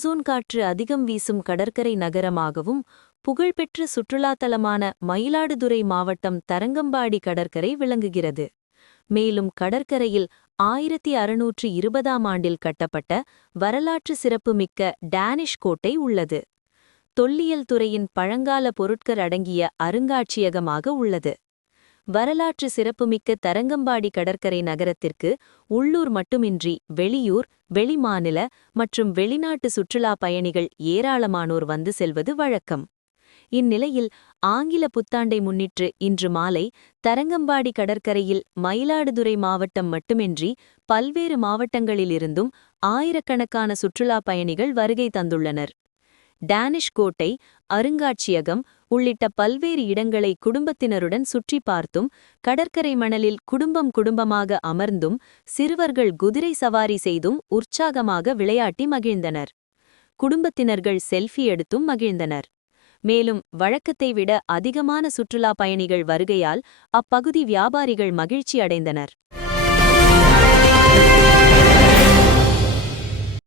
Ozone காற்று அதிகம் வீசும் கடற்கரை நகரமாகவும், புகழ்பெற்ற சுற்றுலாத்தலமான மயிலாடுதுறை மாவட்டம் தரங்கம்பாடி கடற்கரை விளங்குகிறது. மேலும் கடற்கரையில் 1620ஆம் ஆண்டில் கட்டப்பட்ட வரலாற்று சிறப்புமிக்க டேனிஷ் கோட்டை உள்ளது. தொல்லியல் துறையின் பழங்கால பொருட்கள் அடங்கிய அருங்காட்சியகமாக உள்ளது. வரலாற்று சிறப்புமிக்க தரங்கம்பாடி கடற்கரை நகரத்திற்கு உள்ளூர் மட்டுமின்றி வெளியூர், வெளிமாநில மற்றும் வெளிநாட்டு சுற்றுலா பயணிகள் ஏராளமானோர் வந்து செல்வது வழக்கம். இந்நிலையில் ஆங்கில புத்தாண்டை முன்னிட்டு இன்று மாலை தரங்கம்பாடி கடற்கரையில் மயிலாடுதுறை மாவட்டம் மட்டுமின்றி பல்வேறு மாவட்டங்களிலிருந்தும் ஆயிரக்கணக்கான சுற்றுலா பயணிகள் வருகை தந்துள்ளனர். டேனிஷ் கோட்டை, அருங்காட்சியகம் உள்ளிட்ட பல்வேறு இடங்களை குடும்பத்தினருடன் சுற்றி பார்த்தும், கடற்கரை மணலில் குடும்பம் குடும்பமாக அமர்ந்தும், சிறுவர்கள் குதிரை சவாரி செய்தும் உற்சாகமாக விளையாட்டி மகிழ்ந்தனர். குடும்பத்தினர்கள் செல்ஃபி எடுத்தும் மகிழ்ந்தனர். மேலும் வழக்கத்தை விட அதிகமான சுற்றுலா பயணிகள் வருகையால் அப்பகுதி வியாபாரிகள் மகிழ்ச்சி அடைந்தனர்.